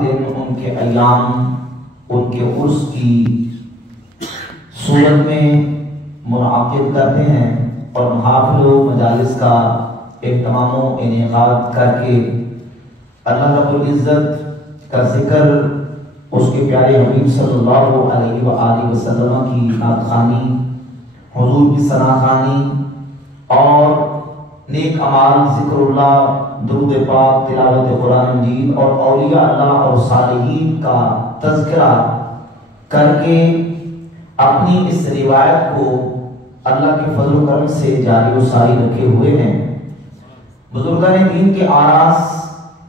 دن ان کے ایام ان کے عرس کی صورت میں منعقد کرتے ہیں اور محافل و مجالس کا اہتمام و انعقاد کر کے اللہ رب العزت کا ذکر، اس کے پیارے حبیب صلی اللہ علیہ وآلہ وسلم کی نعت خوانی، حضور کی ثنا خوانی اور نیک اعمال، ذکر اللہ، درود پاک، تلاوت قرآن مجید اور اولیاء اللہ اور صالحین کا تذکرہ کر کے اپنی اس روایت کو اللہ کے فضل و کرم سے جاری و ساری رکھے ہوئے ہیں۔ بزرگان دین کے آراس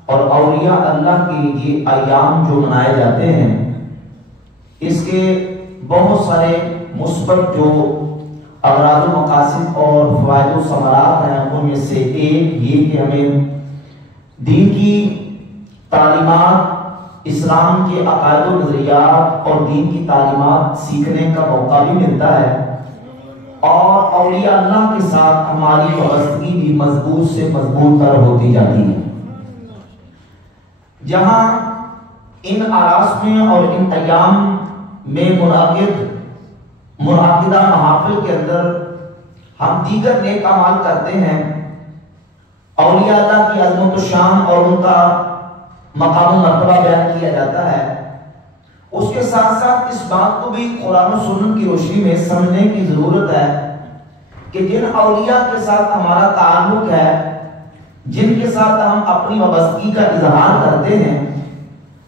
اور اولیاء اللہ کے یہ ایام جو منائے جاتے ہیں، اس کے بہت سارے مثبت جو اغراض و مقاصد اور فوائد و ثمرات ہیں، ان میں سے ایک یہ کہ ہمیں دین کی تعلیمات، اسلام کے عقائد و نظریات اور دین کی تعلیمات سیکھنے کا موقع بھی ملتا ہے، اور اولیاء اللہ کے ساتھ ہماری وابستگی بھی مضبوط سے مضبوط تر ہوتی جاتی ہے۔ جہاں ان آراس میں اور ان ایام میں منعقدہ محافل کے اندر ہم دیگر نیک اعمال کرتے ہیں، اولیاء اللہ کی عظمت و شان اور ان کا مقام و مرتبہ بیان کیا جاتا ہے، اس کے ساتھ ساتھ اس بات کو بھی قرآن و سنت کی روشنی میں سمجھنے کی ضرورت ہے کہ جن اولیاء کے ساتھ ہمارا تعلق ہے، جن کے ساتھ ہم اپنی وابستگی کا اظہار کرتے ہیں،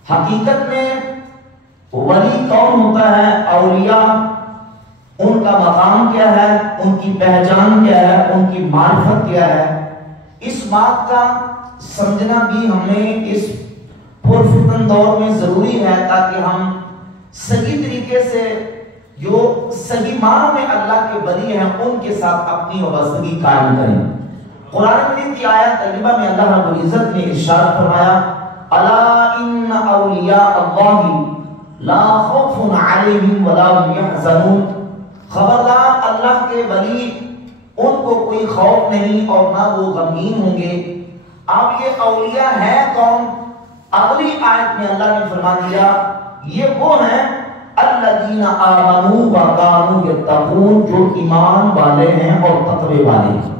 حقیقت میں ولی کون ہوتا ہے، اولیاء ان کا مقام کیا ہے، ان کی پہچان کیا ہے، ان کی معرفت کیا ہے، اس بات کا سمجھنا بھی ہمیں اس پرفتن دور میں ضروری ہے، تاکہ ہم صحیح طریقے سے جو صحیح معنوں میں اللہ کے ولی ہیں ان کے ساتھ اپنی وابستگی قائم کریں۔ قرآن مجید کی آیت طیبہ میں اللہ رب العزت نے ارشاد فرمایا، الا ان اولیاء اللہ لا خوف علیہم ولا هم يحزنون، خبردار اللہ کے ولی ان کو کوئی خوف نہیں اور نہ وہ غمگین ہوں گے۔ اب یہ اولیاء ہے کون؟ اگلی آیت میں اللہ نے فرما دیا یہ وہ ہیں الذین آمنوا وکانوا یتقون، جو ایمان والے ہیں اور تقوی والے ہیں۔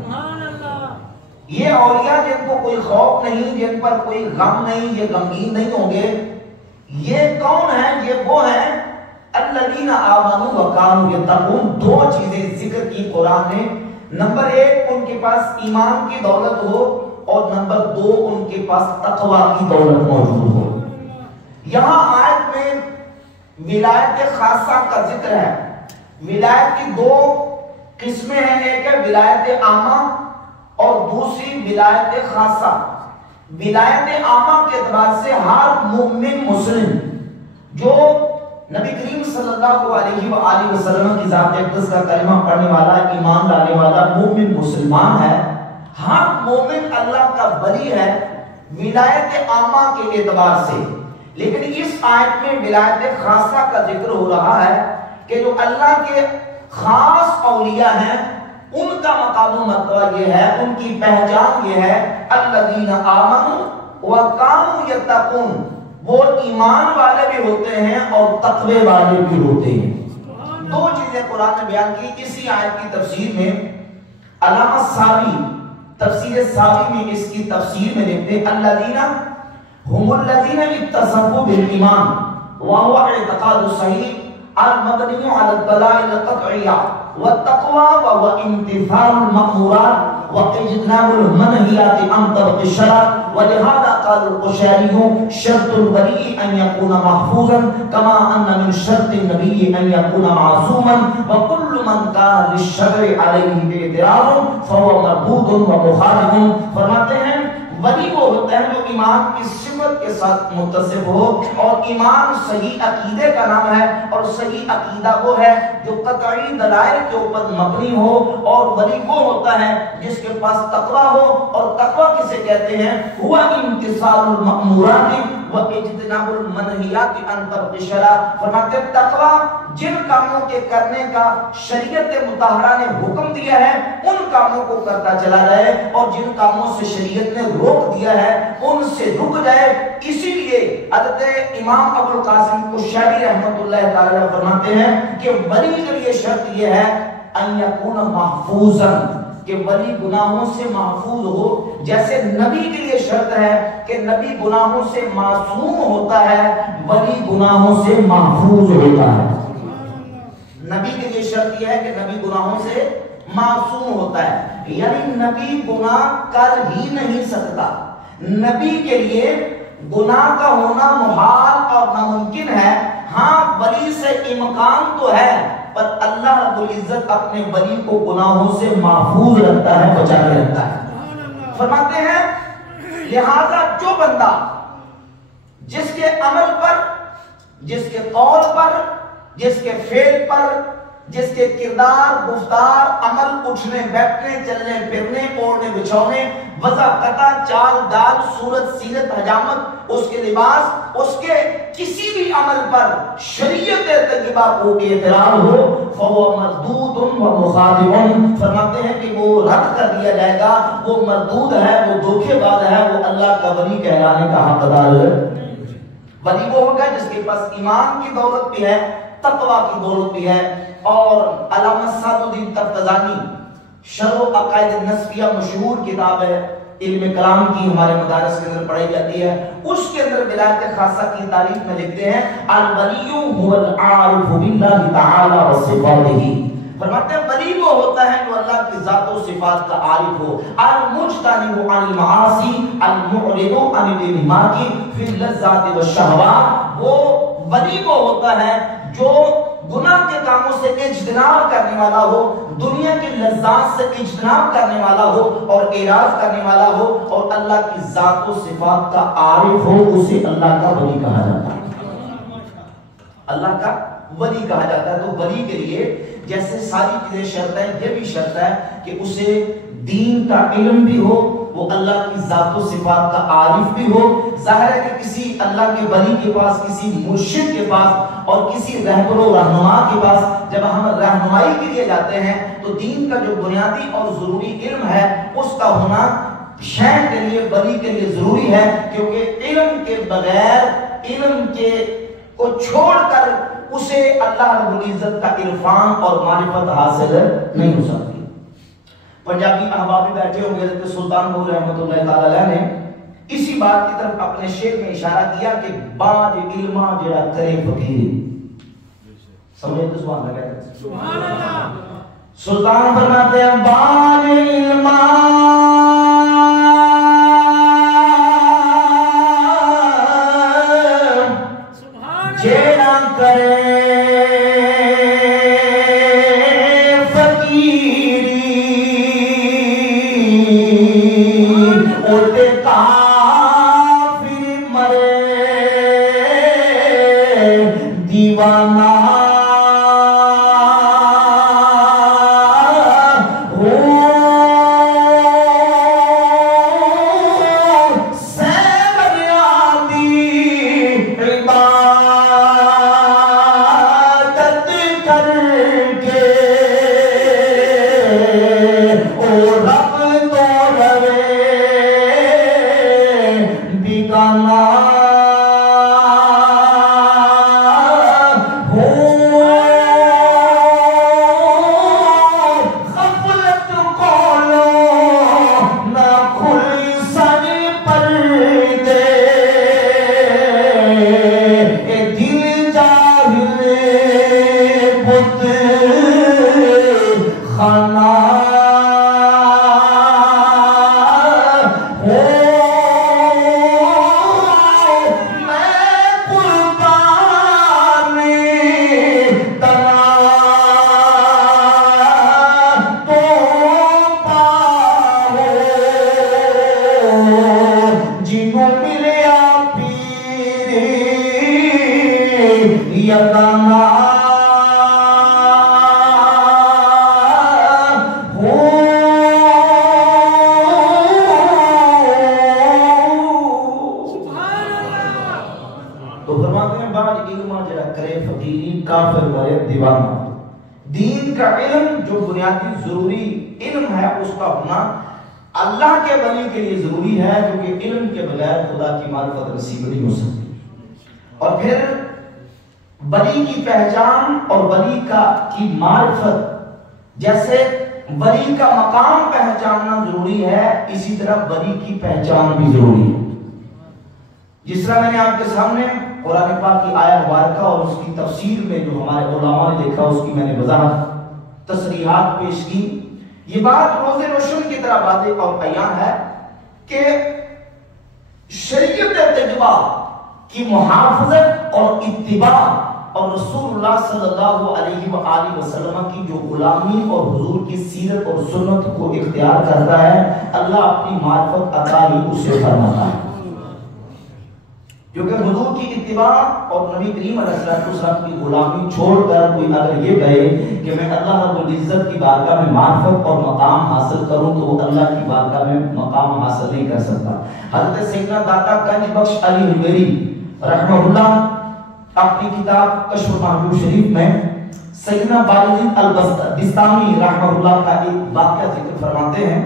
یہ اولیاء جن کو کوئی خوف نہیں، جن پر کوئی غم نہیں، یہ غمگین نہیں ہوں گے، یہ کون ہیں؟ یہ وہ ہیں الذین آمنوا وکانوا یتقون۔ دو چیزیں ذکر کی قرآن نے، نمبر ایک ان کے پاس ایمان کی دولت ہو، اور نمبر دو ان کے پاس تقوی کی دولت موجود ہو۔ یہاں آیت میں ولایت خاصہ کا ذکر ہے۔ ولایت کی دو قسمیں ہیں، ایک ہے ولایت عامہ اور دوسری ولایت خاصہ۔ ولایت عامہ کے اعتبار سے ہر مومن مسلم جو نبی کریم صلی اللہ علیہ وآلہ وسلم کی ذات اقدس کا کلمہ پڑھنے والا، ایمان لانے والا مومن مسلمان ہے، ہر مومن اللہ کا ولی ہے ولایت عامہ کے اعتبار سے۔ لیکن اس آیت میں ولایت خاصہ کا ذکر ہو رہا ہے کہ جو اللہ کے خاص اولیاء ہیں ان کا مقام و مرتبہ یہ ہے، ان کی پہچان یہ ہے الذین آمنوا وکانوا یتقون، وہ ایمان والے بھی ہوتے ہیں اور تقوی والے بھی ہوتے ہیں۔ دو چیزیں قرآن نے بیان کی۔ اسی آیت کی تفسیر میں علامہ ساوی تفسیر ساوی میں اس کی تفسیر میں لکھتے ہیں الذین هم الذین اتصفوا بالایمان وهو اعتقاد صحیح المبنی علی الدلائل القطعیہ والتقوى وهو امتثال المأمورات واجتناب المنهیات عن طرق الشرع، ولهذا قال القشيري شرط الولي ان يكون محفوظا كما ان من شرط النبي ان يكون معصوما، وكل من كان للشرع عليه باعتراض فهو مردود ومخالف۔ فرماتے ہیں ولی وہ ہوتا ہے جو ایمان کی صفت کے ساتھ متصف ہو، اور ایمان صحیح عقیدے کا نام ہے، اور صحیح عقیدہ وہ ہے جو قطعی دلائل کے اوپر مبنی ہو، اور ولی وہ ہوتا ہے جس کے پاس تقوی ہو، اور تقوی کسے کہتے ہیں؟ ہوا امتثال المأمورات و اجتناب المنہیات عن طرق الشرع۔ فرماتے ہیں تقوی جن کاموں کے کرنے کا شریعت مطہرہ نے حکم دیا ہے ان کاموں کو کرتا چلا جائے، اور جن کاموں سے شریعت نے روک دیا ہے ان سے رک جائے، اسی لیے حضرت امام ابو القاسم قشیری رحمۃ اللہ تعالی فرماتے ہیں کہ ولی کے لیے شرط یہ ہے ان یکون محفوظا، کہ ولی گناہوں سے محفوظ ہو، جیسے نبی کے لیے شرط ہے کہ نبی گناہوں سے معصوم ہوتا ہے، ولی گناہوں سے محفوظ ہوتا ہے۔ نبی کے لیے شرط یہ ہے کہ نبی گناہوں سے معصوم ہوتا ہے، یعنی نبی گناہ کر ہی نہیں سکتا۔ نبی کے لیے گناہ کا ہونا محال اور ناممکن ہے، ہاں ولی سے امکان تو ہے، پر اللہ رب العزت اپنے ولی کو گناہوں سے محفوظ رکھتا ہے، بچا کے رکھتا ہے۔ فرماتے ہیں لہذا جو بندہ جس کے عمل پر، جس کے قول پر، جس کے فعل پر، جس کے کردار، گفتار، عمل، اٹھنے بیٹھنے، چلنے پھرنے، اوڑھنے بچھونے، وضع قطع، چال ڈال، صورت سیرت حجامت، اس کے لباس، اس کے کسی بھی عمل پر شریعت طیبہ کو اعتراض ہو فَهُوَ مَرْدُودٌ وَمُخَاطِبٌ، فرماتے ہیں کہ وہ رد کر دیا جائے گا، وہ مردود ہے، وہ دھوکے باز ہے، وہ اللہ کا ولی کہلانے کا حقدار ہے۔ ولی وہ ہوگا جس کے پاس ایمان کی دولت بھی ہے، تقوی کی دولت بھی ہے۔ اور علامہ سعد الدین تفتزانی شرح عقائد النسفیہ مشہور کتاب ہے، علم کلام کی ہمارے مدارس کے اندر پڑھی جاتی ہے، اس کے اندر ولایت خاصہ کی تعریف میں لکھتے ہیں الولی هو العارف باللہ تعالی وصفاتہ، فرماتے ہیں ولی وہ ہوتا ہے جو اللہ کی ذات و صفات کا عارف ہو، المجتنب عن المعاصی المعرض عن الانہماک فی اللذات والشہوات، وہ ولی وہ ہوتا ہے جو گناہ کے کاموں سے اجتناب کرنے والا ہو، دنیا کی لذات سے اجتناب کرنے والا ہو اور اعراض کرنے والا ہو، اور اللہ کی ذات و صفات کا عارف ہو، اسے اللہ کا ولی کہا جاتا ہے۔ اللہ کا ولی کہا جاتا ہے۔ تو ولی کے لیے جیسے ساری چیزیں شرط ہے، یہ بھی شرط ہے کہ اسے دین کا علم بھی ہو، وہ اللہ کی ذات و صفات کا عارف بھی ہو۔ ظاہر ہے کہ کسی اللہ کے ولی کے پاس، کسی مرشد کے پاس اور کسی رہبر و رہنما کے پاس جب ہم رہنمائی کے لیے جاتے ہیں تو دین کا جو بنیادی اور ضروری علم ہے اس کا ہونا شیخ کے لیے، ولی کے لیے ضروری ہے، کیونکہ علم کے بغیر، علم کے کو چھوڑ کر اسے اللہ رب العزت کا عرفان اور معرفت حاصل نہیں ہو سکتی۔ پنجابی احباب بیٹھے ہوں گے، حضرت سلطان بہو رحمۃ اللہ تعالی علیہ نے اسی بات کی طرف اپنے شعر میں اشارہ کیا کہ باج علمہ جڑا کرے فقیری، سمجھے تو سبحان اللہ، سبحان اللہ۔ سلطان فرماتے ہیں باج علمہ جڑا کرے دین کا علم جو بنیادی ضروری علم ہے اس کا ہونا اللہ کے ولی کے لیے ضروری ہے، کیونکہ علم کے بغیر خدا کی معرفت نصیب نہیں ہو سکتی۔ اور پھر ولی کی پہچان اور ولی کی معرفت، جیسے ولی کا مقام پہچاننا ضروری ہے، اسی طرح ولی کی پہچان بھی ضروری ہے۔ جس طرح میں نے آپ کے سامنے قرآن پاک کی آیت مبارکہ اور اس کی تفسیر میں جو ہمارے علماء نے لکھا اس کی میں نے وضاحت تصریحات پیش کی، یہ بات روز روشن کی طرح واضح اور عیان ہے کہ شریعت تجربہ کی محافظت اور اتباع اور رسول اللہ صلی اللہ علیہ وآلہ وسلم کی جو غلامی اور حضور کی سیرت اور سنت کو اختیار کرتا ہے، اللہ اپنی معرفت عطا ہی اسے فرماتا ہے۔ کیونکہ حضور کی اتباع اور نبی کریم علیہ السلام کی غلامی چھوڑ کر کوئی اگر یہ کہے کہ میں اللہ رب العزت کی بارگاہ میں معرفت اور مقام حاصل کروں تو وہ اللہ کی بارگاہ میں مقام حاصل نہیں کر سکتا۔ حضرت سیدنا داتا گنج بخش علی حجویری رحمہ اللہ اپنی کتاب کشف المحجوب شریف میں سیدنا بایزید البستامی رحمہ اللہ کا ایک واقعہ ذکر فرماتے ہیں،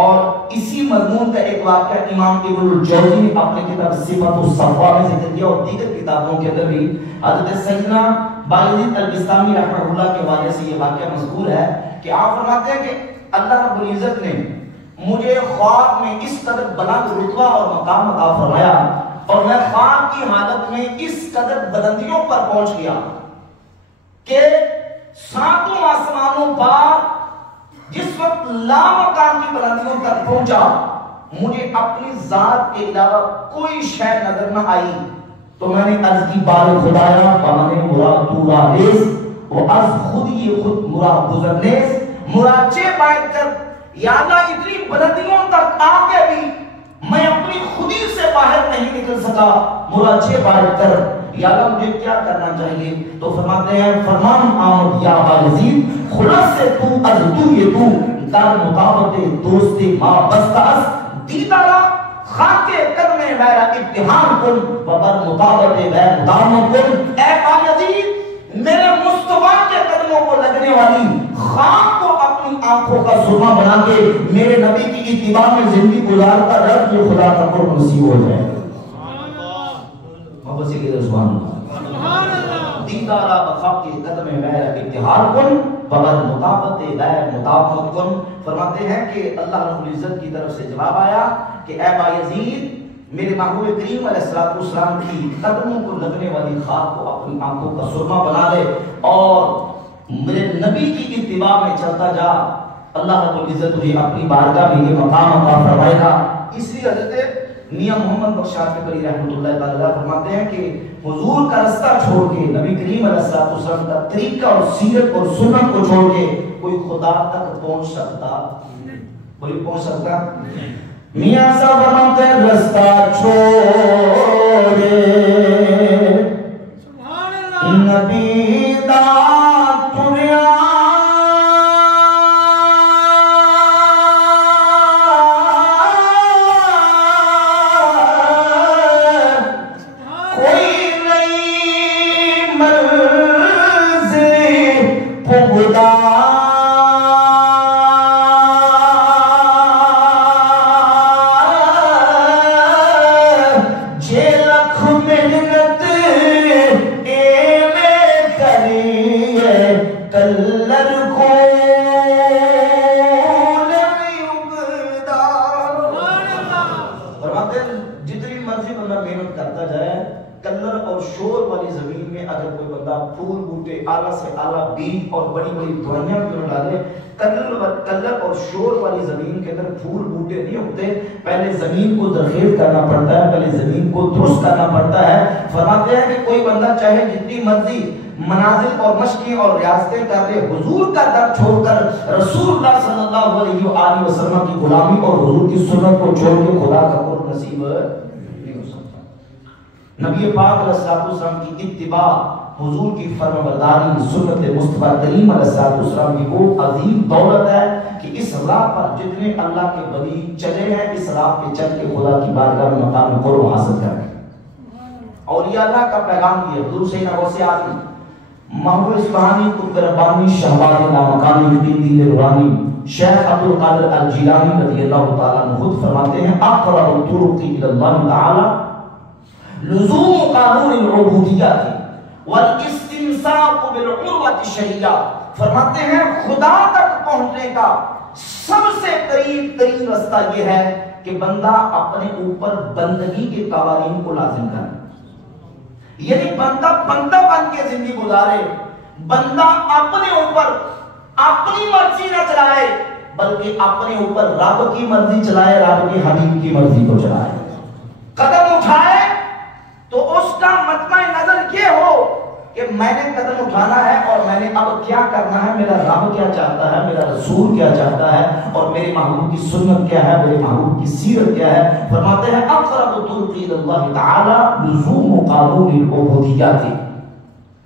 اور اسی مضمون کا ایک واقعہ امام ابن الجوزی نے اپنے کتاب صفات الصفوہ میں ذکر کیا، اور دیگر کتابوں کے اندر بھی حضرت سیدنا بایزید البستامی رحمہ اللہ کے حوالے سے یہ واقعہ مذکور ہے کہ آپ فرماتے ہیں کہ اللہ رب العزت نے مجھے خواب میں اس قدر بلند رتبہ اور مقام عطا فرمایا، اور میں خواب کی حالت میں اس قدر بلندیوں پر پہنچ گیا کہ ساتوں آسمانوں پر جس وقت لامکان کی بلندیوں تک پہنچا مجھے اپنی ذات کے علاوہ کوئی شے نظر نہ آئی، تو میں نے عرض کی بار خدایا پانے مراد تو راز وہ از خود یہ خود مراد گزرنیز مراچے باید کر، یا اللہ اتنی بلندیوں تک آ کے بھی میں اپنی خودی سے باہر نہیں نکل سکا، مراچے باید کر، یا اللہ مجھے کیا کرنا چاہیے؟ تو فرماتے ہیں فرمان آمد یا بایزید خلاص سے تو از تو یہ تو در مطابق دوست ما بستاس دیدارا خاک قدم میرا ابتحان کن ببر مطابق غیر مدام کن، اے بایزید میرے مصطفیٰ کے قدموں کو لگنے والی خاک کو اپنی آنکھوں کا سرما بنا کے میرے نبی کی اتباع میں زندگی گزار کر رب یہ خدا کا قرب نصیب ہو جائے۔ محبت سے کہتے سبحان اللہ۔ دیدارا بخاک کے قدم میرا ابتحان کن بغیر مطابق غیر مطابق کن، فرماتے ہیں کہ اللہ رب العزت کی طرف سے جواب آیا کہ اے بایزید میرے محبوب کریم علیہ السلام کی قدموں کو لگنے والی خاک کو اپنی آنکھوں کا سرما بنا لے اور میرے نبی کی اتباع میں چلتا جا، اللہ رب العزت تجھے اپنی بارگاہ میں یہ مقام عطا فرمائے گا۔ اس لیے حضرت میاں محمد بخش شافعی رحمۃ اللہ تعالیٰ فرماتے ہیں کہ حضور کا رستہ چھوڑ کے نبی کریم علیہ السلام کا طریقہ اور سیرت اور سنت کو چھوڑ کے کوئی خدا تک پہنچ سکتا، کوئی پہنچ سکتا؟ میاں صاحب فرماتے ہیں رستہ چھوڑے نبی دا تریا کوئی نئی منزل پہنچا پھول بوٹے اعلیٰ سے اعلیٰ بیج اور بڑی بڑی دوائیاں کیوں ڈالے؟ کلر اور شور والی زمین کے اندر پھول بوٹے نہیں ہوتے، پہلے زمین کو زرخیز کرنا پڑتا ہے، پہلے زمین کو درست کرنا پڑتا ہے۔ فرماتے ہیں کہ کوئی بندہ چاہے جتنی مرضی منازل اور مشقیں اور ریاستیں کر لے، حضور کا در چھوڑ کر رسول اللہ صلی اللہ علیہ وآلہ وسلم کی غلامی اور حضور کی سنت کو چھوڑ کے خدا کا قرب نصیب نہیں ہو سکتا۔ نبی پاک علیہ السلام کی اتباع، حضور کی فرمانبرداری، سنت مصطفیٰ کریم علیہ السلام کی وہ عظیم دولت ہے کہ اس راہ پر جتنے اللہ کے ولی چلے ہیں اس راہ پہ چل کے خدا کی بارگاہ میں مقام قرب حاصل کریں۔ اولیاء اللہ کا پیغام یہ حضور سیدنا غوث اعظم محبوب سبحانی قطب ربانی شہباز لامکانی دین روحانی شیخ عبدالقادر الجیلانی رضی اللہ تعالیٰ عنہ خود فرماتے ہیں اقرب الطرق الی اللہ تعالی لزوم قانون العبودیت والاستمساک بالعروۃ الشریعہ. فرماتے ہیں خدا تک پہنچنے کا سب سے قریب ترین راستہ یہ ہے کہ بندہ اپنے اوپر بندگی کے قوانین کو لازم کرے. یعنی بندہ بن کے زندگی گزارے, بندہ اپنے اوپر اپنی مرضی نہ چلائے بلکہ اپنے اوپر رب کی مرضی چلائے, رب کے حبیب کی مرضی کو چلائے. قدم اٹھائے تو اس کا مجمع نظر یہ ہو کہ میں نے قدم اٹھانا ہے اور میں نے اب کیا کرنا ہے, میرا رب کیا چاہتا ہے, میرا رسول کیا چاہتا ہے, اور میرے محبوب کی سنت کیا ہے, میرے محبوب کی سیرت کیا ہے. فرماتے ہیں اقرب الطرق الی اللہ تعالی لزوم قانون العبودیت.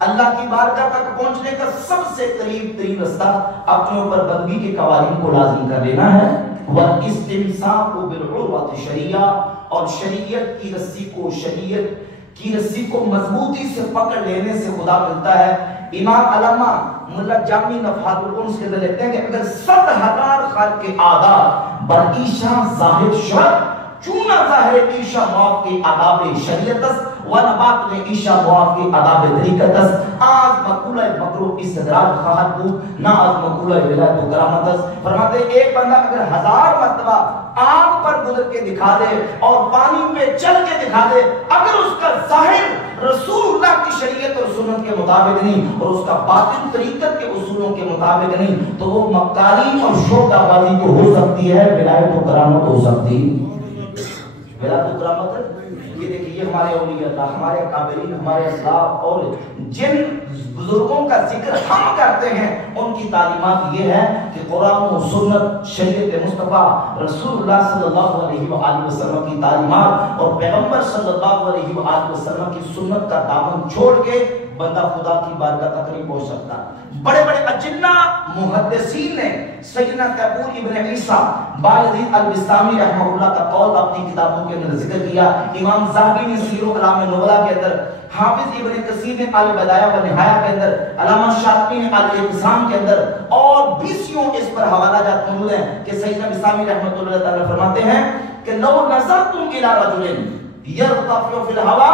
اللہ کی بارگاہ تک پہنچنے کا سب سے قریب ترین راستہ اپنے اوپر بندگی کے قوانین کو لازم کر لینا ہے. والاستمساک بالعروۃ الشریعہ, اور شریعت کی رسی کو مضبوطی سے پکڑ لینے سے خدا ملتا ہے. امام علامہ ملا جامی نفحات الانس کے اندر لکھتے ہیں کہ اگر 100,000 خلق کے آداب بر ایشا ظاہر شد چونہ ظاہر ایشا معاف کے آداب شریعتس و نبات میں ایشا معاف کے آداب طریقتس آز مقولہ مقروب استدراج خواہد دو نہ آز مقولہ ولایت و کرامتس. فرماتے ایک بندہ اگر 1000 مرتبہ آگ پر گزر کے دکھا دے اور پانی پہ چل کے دکھا دے, اگر اس کا ظاہر رسول اللہ کی شریعت اور سنت کے مطابق نہیں اور اس کا باطن طریقت کے اصولوں کے مطابق نہیں تو وہ مکاری اور شوکہ بازی تو ہو سکتی ہے, ولایت و کرامت ہو سکتی. ولایت و کرامت یہ دیکھیے ہمارے اولیاء اللہ, ہمارے اکابرین, ہمارے اسلاف اور جن بزرگوں کا ذکر ہم کرتے ہیں ان کی تعلیمات یہ ہے کہ قرآن و سنت, شریعت مصطفیٰ, رسول اللہ صلی اللہ علیہ وآلہ وسلم کی تعلیمات اور پیغمبر صلی اللہ علیہ وآلہ وسلم کی سنت کا دامن چھوڑ کے بندہ خدا کی بارگاہ تک نہیں پہنچ سکتا. بڑے بڑے اجنہ محدثین نے سیدنا تیمور ابن عیسیٰ بایزید البستامی رحمہ اللہ کا قول اپنی کتابوں کے اندر ذکر کیا. امام ذہبی نے سیر و اعلام نبلا کے اندر, حافظ ابن کثیر نے البدایہ و نہایہ کے اندر, علامہ شاطبی نے الاعتصام کے اندر, اور بیسیوں اس پر حوالہ جات موجود ہیں کہ سیدنا بستامی رحمۃ اللہ تعالی فرماتے ہیں کہ لو نظرتم الی رجل یرتفع فی الہوا,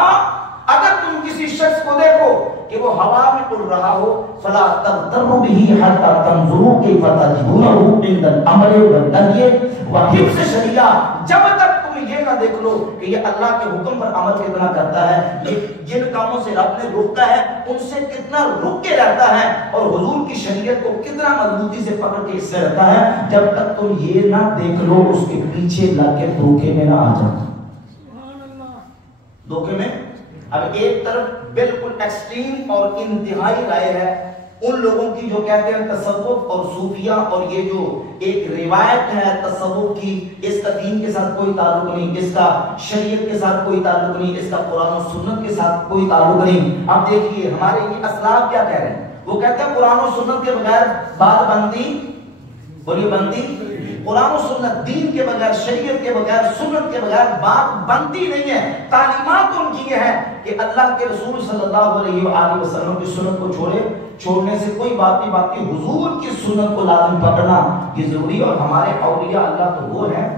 اگر تم کسی شخص کو دیکھو کہ وہ ہوا میں اڑ رہا ہو, فلا تغتروا به حتى تنظروا كيف تجدونه عند الامر والنهي وحفظ الشریعہ, جب تک تم یہ نہ دیکھ لو کہ یہ اللہ کے حکم پر عمل کتنا کرتا ہے, یہ جن کاموں سے رب نے روکا ہے ان سے کتنا رک کے رہتا ہے, اور حضور کی شریعت کو کتنا مضبوطی سے پکڑ کے اس سے رہتا ہے, جب تک تم یہ نہ دیکھ لو اس کے پیچھے لگ کے دھوکے میں نہ آ جاؤ. دھوکے میں اب ایک طرف بالکل ایکسٹریم اور انتہائی رائے ہے ان لوگوں کی جو کہتے ہیں تصوف اور صوفیہ, اور یہ جو ایک روایت ہے تصوف کی, اس کا دین کے ساتھ کوئی تعلق نہیں, اس کا شریعت کے ساتھ کوئی تعلق نہیں, اس کا قرآن و سنت کے ساتھ کوئی تعلق نہیں. اب دیکھیے ہمارے یہ اسلاف کیا کہہ رہے ہیں, وہ کہتے ہیں قرآن و سنت کے بغیر بات بنتی, بولیے بنتی, قرآن و سنت, دین کے بغیر, شریعت کے بغیر, سنت کے بغیر بات بنتی نہیں ہے. تعلیمات ان کی یہ ہے کہ اللہ کے رسول صلی اللہ علیہ وآلہ وسلم کی سنت کو چھوڑنے سے کوئی بات نہیں, باقی حضور کی سنت کو لازم پکڑنا یہ ضروری. اور ہمارے اولیاء اللہ تو وہ ہیں,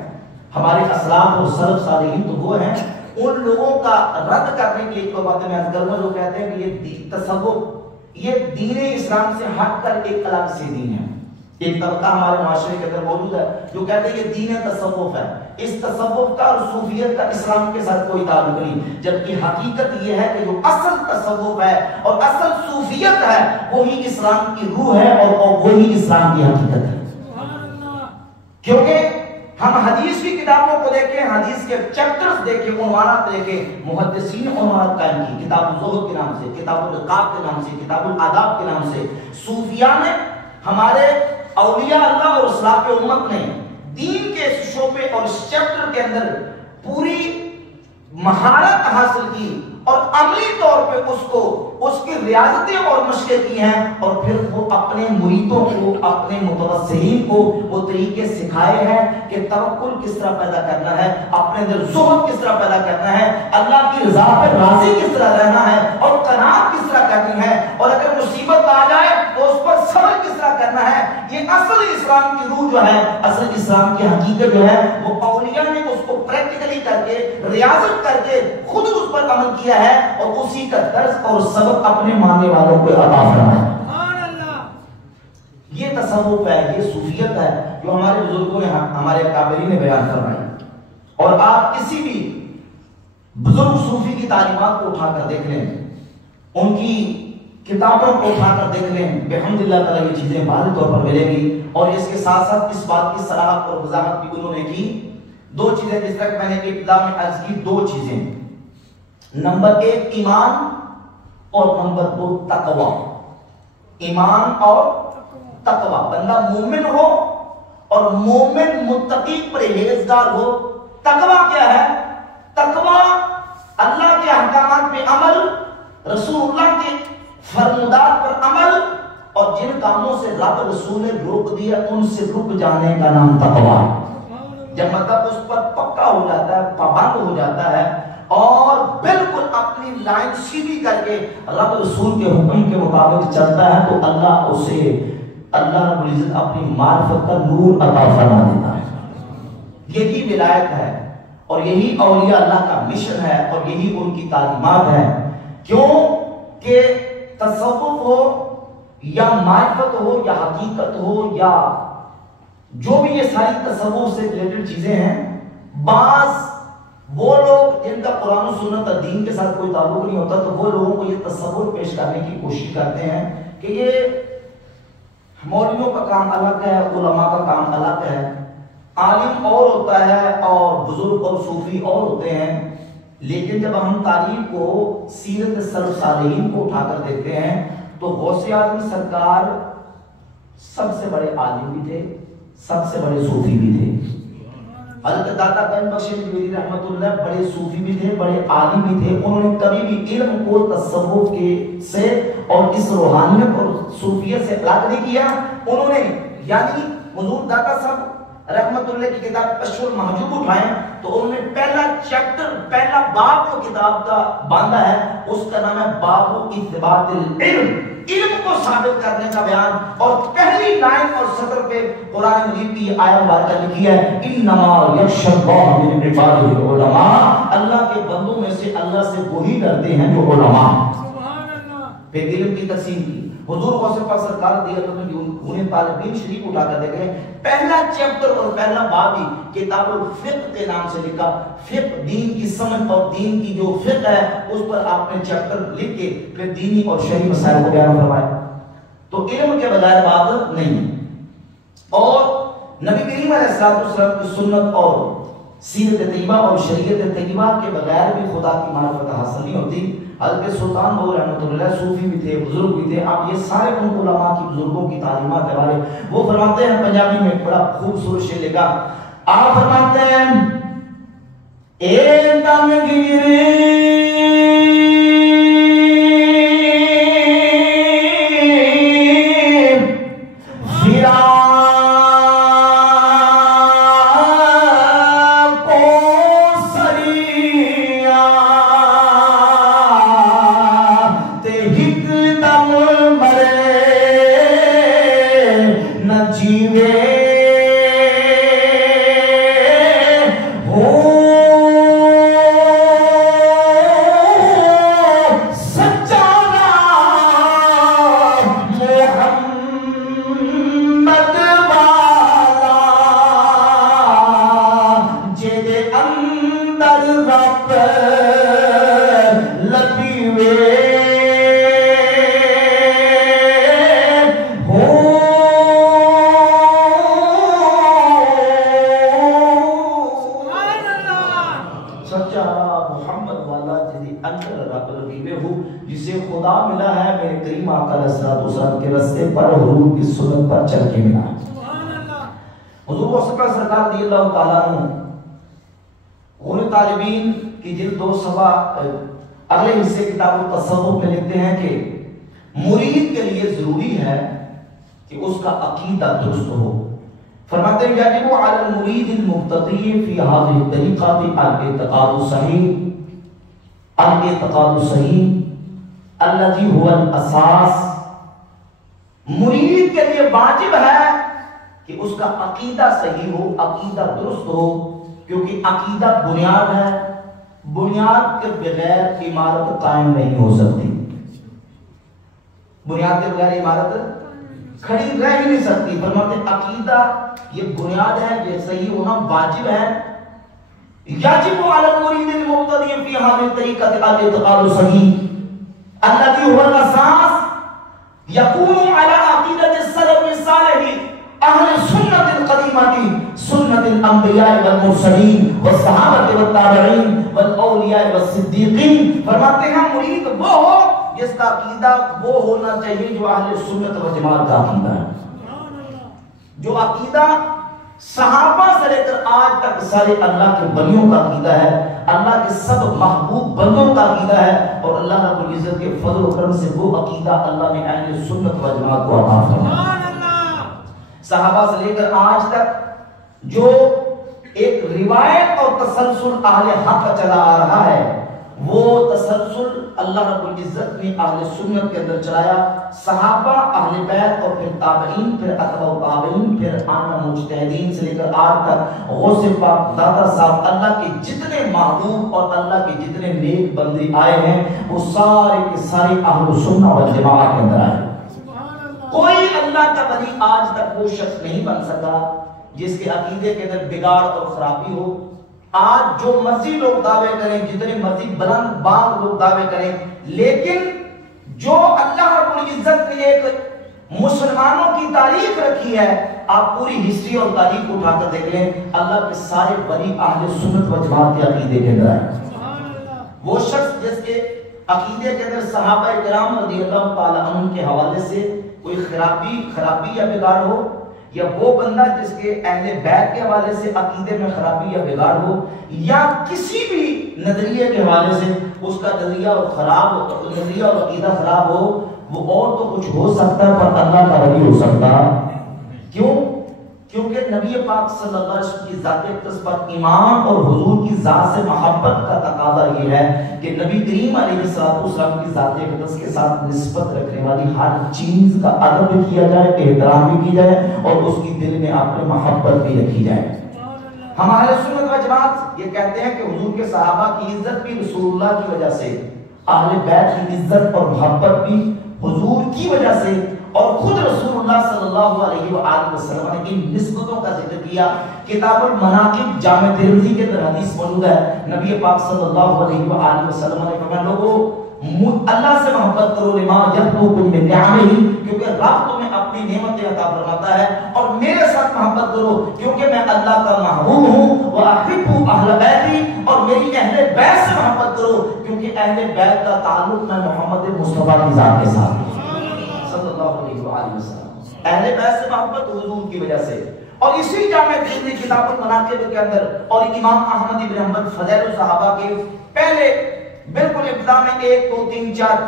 ہمارے اسلاف اور سلف صالحین تو وہ ہیں, ان لوگوں کا رد کرنے کے لیے ایک بات میں عرض کروں, جو کہتے ہیں کہ یہ تصوف یہ دین اسلام سے ہٹ کر ایک الگ سے دین ہے. ایک طبقہ ہمارے معاشرے کے اندر موجود ہے جو کہتے ہیں یہ دین تصوف ہے, اس تصوف کا اور صوفیت کا اسلام کے ساتھ کوئی تعلق نہیں, جبکہ حقیقت یہ ہے کہ جو اصل تصوف ہے اور اصل صوفیت ہے وہی اسلام کی روح ہے اور وہی اسلام کی حقیقت ہے. کیونکہ ہم حدیث کی کتابوں کو دیکھیں, حدیث کے چیپٹرز دیکھیں, عنوانات دیکھیں, محدثین عنوانات قائم کی, کتاب الزہد کے نام سے, کتاب الرقاق کے نام سے, کتاب الآداب کے نام سے. صوفیاء نے, ہمارے اولیاء اللہ اور اسلاف امت نے دین کے اس شعبے اور اس چیپٹر کے اندر پوری مہارت حاصل کی اور عملی طور پہ اس کی ریاضتیں اور مشقیں کی ہیں, اور پھر وہ اپنے مریدوں کو, اپنے متوسلین کو وہ طریقے سکھائے ہیں کہ توکل کس طرح پیدا کرنا ہے, اپنے اندر زہد کس طرح پیدا کرنا ہے, اللہ کی رضا پہ راضی کس طرح رہنا ہے, اور قناعت کس طرح کرنی ہے, اور اگر مصیبت آ جائے تو اس پر صبر کس فیصلہ کرنا ہے. یہ اصل اسلام کی روح جو ہے, اصل اسلام کی حقیقت جو ہے, وہ اولیاء نے اس کو پریکٹیکلی کر کے, ریاضت کر کے خود اس پر عمل کیا ہے اور اسی کا درس اور سبق اپنے ماننے والوں کو عطا فرمایا. یہ تصوف ہے, یہ صوفیت ہے جو ہمارے بزرگوں نے, ہمارے اکابرین نے بیان فرمائی. اور آپ کسی بھی بزرگ صوفی کی تعلیمات کو اٹھا کر دیکھ لیں, ان کی کتابوں کو اٹھا کر دیکھ لیں, بحمدللہ تعالی یہ چیزیں واضح طور پر ملیں گی. اور اس کے ساتھ ساتھ اس بات کی صراحت اور وضاحت بھی انہوں نے کی. دو چیزیں جس طرح میں نے ابتدا میں عرض کی, دو چیزیں, نمبر ایک ایمان اور نمبر دو تقوی. ایمان اور تقوی, بندہ مومن ہو اور مومن متقی پرہیزگار ہو. تقوی کیا ہے؟ تقوی اللہ کے احکامات پہ عمل, رسول اللہ کے فرمودات پر عمل, اور جن کاموں سے رب رسول نے روک دیا ان سے رک جانے کا نام تقوی ہے. جب مطلب اس پر پکا ہو جاتا ہے, پابند ہو جاتا ہے اور بالکل اپنی لائن سیدھی کر کے رب رسول کے حکم کے مطابق چلتا ہے, تو اللہ اسے, اللہ رب العزت اپنی معرفت کا نور عطا فرما دیتا ہے. یہی ولایت ہے اور یہی اولیاء اللہ کا مشن ہے اور یہی ان کی تعلیمات ہے. کیوں کہ تصوف ہو یا معرفت ہو یا حقیقت ہو یا جو بھی یہ ساری تصوف سے ریلیٹڈ چیزیں ہیں, بعض وہ لوگ جن کا قرآن و سنت اور دین کے ساتھ کوئی تعلق نہیں ہوتا, تو وہ لوگوں کو یہ تصور پیش کرنے کی کوشش کرتے ہیں کہ یہ مولویوں کا کام الگ ہے, علماء کا کام الگ ہے, عالم اور ہوتا ہے اور بزرگ اور صوفی اور ہوتے ہیں. لیکن جب ہم تاریخ کو, سیرت سلف صالحین کو اٹھا کر دیکھتے ہیں تو غوث اعظم سرکار سب سے بڑے عالم بھی تھے, سب سے بڑے صوفی بھی تھے. حضرت داتا گنج بخش جویری رحمت اللہ بڑے صوفی بھی تھے, بڑے عالم بھی تھے. انہوں نے کبھی بھی علم کو تصوف کے سے اور اس روحانیت اور صوفیت سے الگ نہیں کیا. انہوں نے یعنی حضور داتا صاحب رحمت اللہ کی کتاب کشف المحجوب اٹھائیں تو انہوں نے پہلا چیپٹر, پہلا باب جو کتاب کا باندھا ہے اس کا نام ہے باب اثبات العلم, علم کو ثابت کرنے کا بیان. اور پہلی لائن اور سطر پہ قرآن مجید کی آیت مبارکہ لکھی ہے, انما یخشی اللہ من عبادہ العلماء, اللہ کے بندوں میں سے اللہ سے وہی ڈرتے ہیں جو علماء. پھر علم کی تقسیم کی. حضور غوث پاک سرکار رضی اللہ عنہ انہیں طالبین شریف اٹھا کر دیکھیں, پہلا چیپٹر اور پہلا باب ہی کتاب الفقہ کے نام سے لکھا. فقہ دین کی سمجھ اور دین کی جو فقہ ہے اس پر آپ نے چیپٹر لکھ کے پھر دینی اور شرعی مسائل کو بیان فرمایا. تو علم کے بغیر بات نہیں ہے. اور نبی کریم علیہ السلام کی سنت اور سیرت طیبہ اور شریعت طیبہ کے بغیر بھی خدا کی معرفت حاصل نہیں ہوتی. حضرت سلطان بہو رحمۃ اللہ صوفی بھی تھے, بزرگ بھی تھے. آپ یہ سارے ان علماء کی, بزرگوں کی تعلیمات کے بارے وہ فرماتے ہیں, پنجابی میں ایک بڑا خوبصورت شعر لکھا. آپ فرماتے ہیں, اے تمگیری جسے خدا ملا ہے میرے کریم آقا علیہ السلام کے رستے پر حضور کی سنت پر چل کے ملا. حضور سرکار رضی اللہ تعالیٰ عنہ غنی طالبین کی جلد 2 صفحہ اگلے حصے کتاب التصوف میں لکھتے ہیں کہ مرید کے لیے ضروری ہے کہ اس کا عقیدہ درست ہو. فرماتے ہیں یجب علی المرید المبتدی فی هذه الطریقہ الاعتقاد الصحیح, الاعتقاد الصحیح الذي هو الاساس مرید کے لیے واجب ہے کہ اس کا عقیدہ صحیح ہو، عقیدہ درست ہو، کیونکہ عقیدہ بنیاد ہے، بنیاد کے بغیر عمارت قائم نہیں ہو سکتی، بنیاد کے بغیر عمارت کھڑی رہ ہی نہیں سکتی۔ فرماتے عقیدہ یہ بنیاد ہے، یہ صحیح ہونا واجب ہے۔ یجب علی المرید المبتدی فی هذه الطریقۃ الاعتقاد الصحیح الذی هو الاساس یکون علی عقیدۃ السلف الصالح اہل سنت القدیمۃ سنت الانبیاء والمرسلین والصحابہ والتابعین والاولیاء والصدیقین۔ فرماتے ہیں مرید وہ ہو جس کا عقیدہ وہ ہونا چاہیے جو اہل سنت و جماعت کا عقیدہ ہے، جو عقیدہ صحابہ سے لے کر آج تک سارے اللہ کے بندوں کا عقیدہ ہے، اللہ کے سب محبوب بندوں کا عقیدہ ہے، اور اللہ رب العزت کے فضل و کرم سے وہ عقیدہ اللہ نے اہل سنت و جماعت کو عطا فرمایا۔ صحابہ سے لے کر آج تک جو ایک روایت اور تسلسل اہل حق کا چلا آ رہا ہے، وہ تسلسل اللہ رب العزت نے اہل سنت کے اندر چلایا۔ صحابہ، اہل بیت اور پھر تابعین، پھر اتباع تابعین، پھر آنا مجتہدین سے لے کر آج تک غوث پاک دادا صاحب، اللہ کے جتنے محبوب اور اللہ کے جتنے نیک بندے آئے ہیں وہ سارے کے سارے اہل سنت والجماعت کے اندر آئے۔ کوئی اللہ کا ولی آج تک وہ شخص نہیں بن سکا جس کے عقیدے کے اندر بگاڑ اور خرابی ہو۔ آج جو مرضی لوگ دعوے کریں، جتنے مرضی بلند بات لوگ دعوے کریں، لیکن جو اللہ رب العزت نے ایک مسلمانوں کی تاریخ رکھی ہے، آپ پوری ہسٹری اور تاریخ اٹھا کر دیکھ لیں، اللہ کے سارے ولی اہل سنت و جماعت کے عقیدے کے اندر ہے۔ وہ شخص جس کے عقیدے کے اندر صحابہ کرام رضی اللہ تعالی عنہ کے حوالے سے کوئی خرابی یا بگاڑ ہو، یا وہ بندہ جس کے اہل بیت کے حوالے سے عقیدے میں خرابی یا بگاڑ ہو، یا کسی بھی نظریے کے حوالے سے اس کا نظریہ اور عقیدہ خراب ہو، وہ اور تو کچھ ہو سکتا ہے پر اللہ کا ولی ہو سکتا۔ کیوں؟ کیونکہ نبی پاک صلی اللہ علیہ وسلم کی ذات اقدس پر ایمان اور حضور کی ذات سے محبت کا تقاضا یہ ہے کہ نبی کریم علیہ السلام کی ذات اقدس کے ساتھ نسبت رکھنے والی ہر چیز کا ادب بھی کیا جائے، احترام بھی کیا جائے، اور اس کی دل میں آپ نے محبت بھی رکھی جائے۔ ہم اہل سنت و جماعت یہ کہتے ہیں کہ حضور کے صحابہ کی عزت بھی رسول اللہ کی وجہ سے، اہل بیت کی عزت اور محبت بھی حضور کی وجہ سے، اور خود رسول اللہ صلی اللہ علیہ وآلہ وسلم نے ان نسبتوں کا ذکر کیا۔ کتاب المناقب جامع ترمذی کے اندر حدیث موجود ہے، نبی پاک صلی اللہ علیہ وآلہ وسلم نے فرمایا لوگوں اللہ سے محبت کرو، لما یبلوکم من نعمہ، کیونکہ رب تمہیں اپنی نعمتیں عطا فرماتا ہے، اور میرے ساتھ محبت کرو کیونکہ میں اللہ کا محبوب ہوں، وَأَحِبُّ أَهْلَ بَيْتِي، اور میری اہل بیت سے محبت کرو کیونکہ اہل بیت کا تعلق میں محمد مصطفیٰ کی ذات کے ساتھ ہوں صلی اللہ علیہ وآلہ وسلم۔ اہل بیت سے محبت حضور کی وجہ سے، اور اسی جامع ترمذی کتاب المناقب کے اندر اور امام احمد بن حنبل فضائل الصحابہ کے پہلے بالکل ابتدا میں 1 2 3 4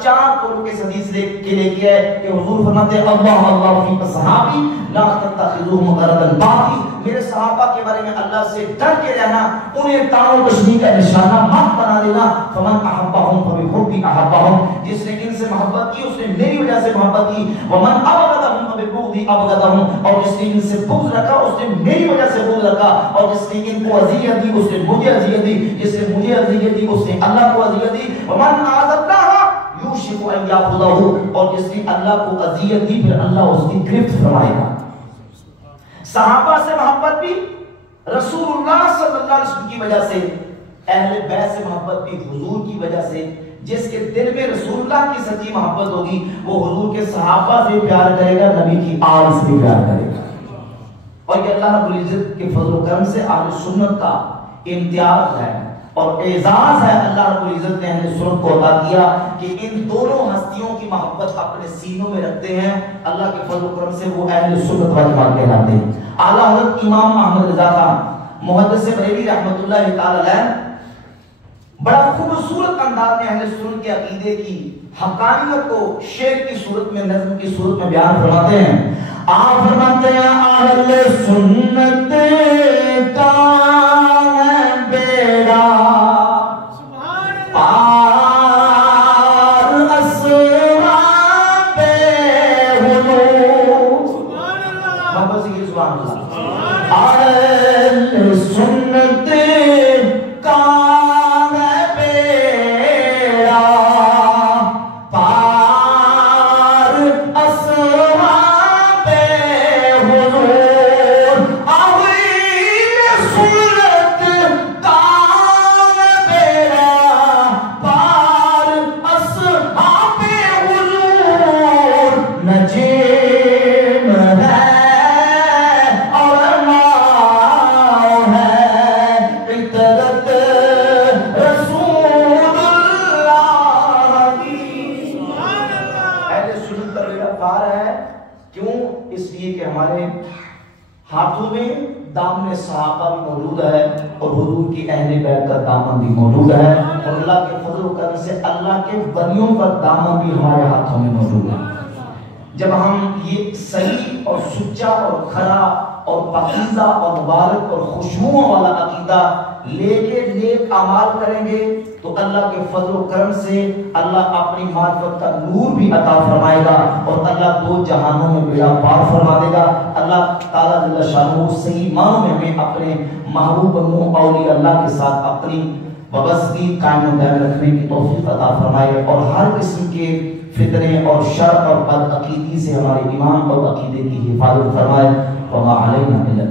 طرق کے حدیث لے کے ہے کہ حضور فرماتے ہیں اللہ اللہ فی اصحابی لا تتخذوهم غرضا باقی، میرے صحابہ کے بارے میں اللہ سے ڈر کے رہنا، انہیں تاؤ تشبیہ کا نشانہ مت بنا دینا۔ فمن احبهم فبحبی احبهم، جس نے ان سے محبت کی اس نے میری وجہ سے محبت کی، ومن ابغضهم فببغضی ابغضهم، اور جس نے ان سے بغض رکھا اس نے میری وجہ سے بغض رکھا، اور جس نے ان کو اذیت دی اس نے مجھے اذیت دی، جس نے مجھے اذیت دی اس نے اللہ کو اذیت دی، ومن اعاذ اللہ یوشک ان یاخذہ، اور جس نے اللہ کو اذیت دی پھر اللہ اس کی گرفت فرمائے گا۔ صحابہ سے محبت بھی رسول اللہ صلی اللہ علیہ وسلم کی وجہ سے، اہل بیت سے محبت بھی حضور کی وجہ سے۔ جس کے دل میں رسول اللہ کی سچی محبت ہوگی وہ حضور کے صحابہ سے پیار کرے گا، نبی کی آل سے بھی پیار کرے گا، اور یہ اللہ رب العزت کے فضل و کرم سے اہل سنت کا امتیاز ہے اور اعزاز ہے۔ اللہ رب العزت نے اہل سنت کو عطا کیا کہ ان دونوں ہستیوں کی محبت اپنے سینوں میں رکھتے ہیں، اللہ کے فضل و کرم سے وہ اہل سنت و جماعت کہلاتے ہیں۔ اعلیٰ حضرت امام احمد رضا خان محدث بریلوی رحمۃ اللہ تعالی علیہ بڑا خوبصورت انداز میں اہل سنت کے عقیدے کی حقانیت کو شعر کی صورت میں، نظم کی صورت میں بیان فرماتے ہیں۔ آپ فرماتے ہیں اہل سنت کا بیڑا پار اسواب حضور لیے کہ ہمارے ہاتھوں میں دامن صحابہ بھی موجود ہے اور حضور کی اہل بیت کا دامن بھی موجود ہے، اور اللہ کے فضل و کرم سے اللہ کے ولیوں کا دامن بھی ہمارے ہاتھوں میں موجود ہے۔ جب ہم یہ صحیح اور سچا اور کھرا اور پاکیزہ اور مبارک اور خوشبو والا عقیدہ لے کے نیک اعمال کریں گے تو اللہ کے فضل و کرم سے اللہ اپنی معرفت کا نور بھی عطا فرمائے گا اور اللہ دو جہانوں میں بیڑا پار فرما دے گا۔ اللہ تعالیٰ جل شانہ صحیح معنوں میں ہمیں اپنے محبوب اولیاء اللہ کے ساتھ اپنی وابستگی قائم و دائم رکھنے کی توفیق عطا فرمائے اور ہر قسم کے فتنے اور شر اور بد عقیدی سے ہمارے ایمان اور عقیدے کی حفاظت فرمائے۔ وما علینا الا